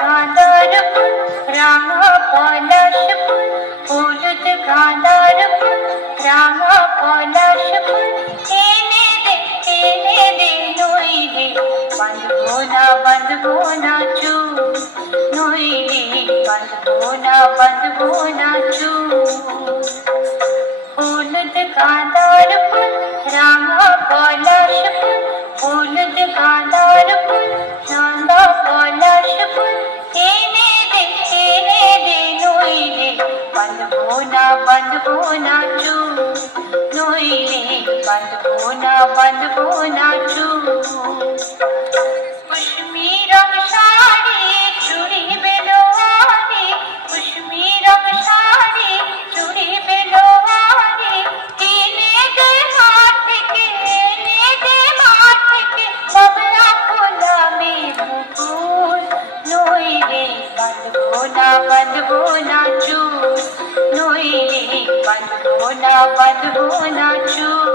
গাঁদার ফুল, রাঙা পলাশ ফুল, হলুদ গাঁদার ফুল, রাঙা পলাশ ফুল, এনে দে নইলে বাঁধবো না চুল, নইলে বাঁধবো না চুল। হলুদ গাঁদার ফুল, রাঙা পলাশ ফুল, হলুদ গাঁদার ফুল, রাঙা পলাশ ফুল, এনে দে নইলে বাঁধবো না চুল, নইলে বাঁধবো না চুল। কুশমি রং শাড়ি চুড়ি বেলোয়ারি, কুশমি রং শাড়ি চুড়ি বেলোয়ারি, এনে দে মাঠ থেকে বাবলা গোলামে মুকুল, নইলে বাঁধবো না চুল, নইলে বাঁধবো না চুল।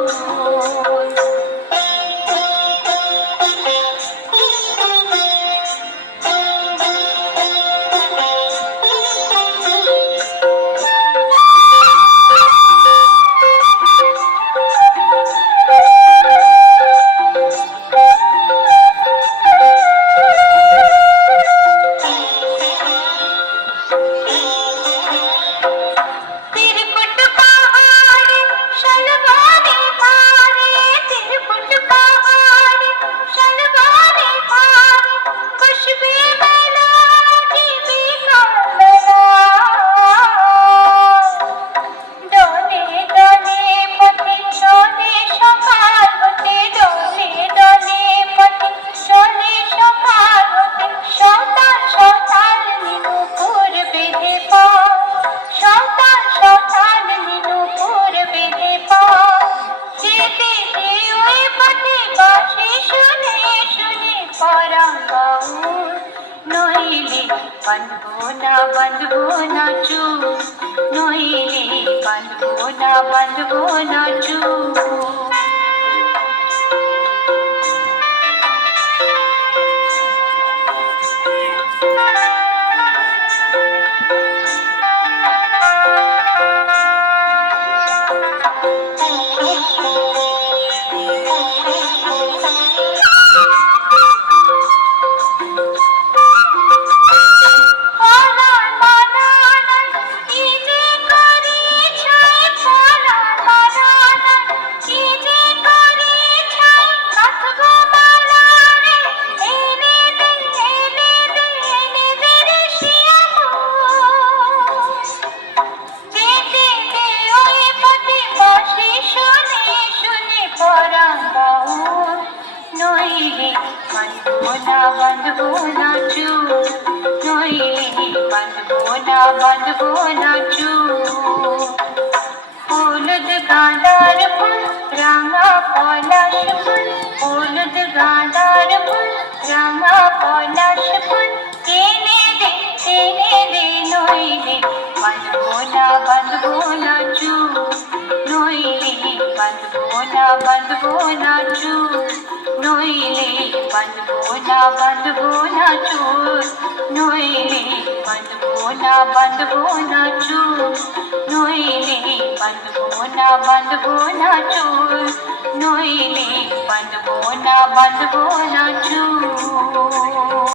বাঁধবো না চুল, নইলে বাঁধবো না চুল। নইলে বাঁধবো না চুল, নইলে বাঁধবো না চুল। হলুদ গাঁদার ফুল, রাঙা পলাশ ফুল, হলুদ গাঁদার ফুল, রাঙা পলাশ ফুল, এনে দে নইলে বাঁধবো না চুল, নইলে বাঁধবো না চুল, নইলে বাঁধবো না চুল, নইলে বাঁধবো না চুল, নইলে বাঁধবো না চুল, নইলে বাঁধবো না চুল।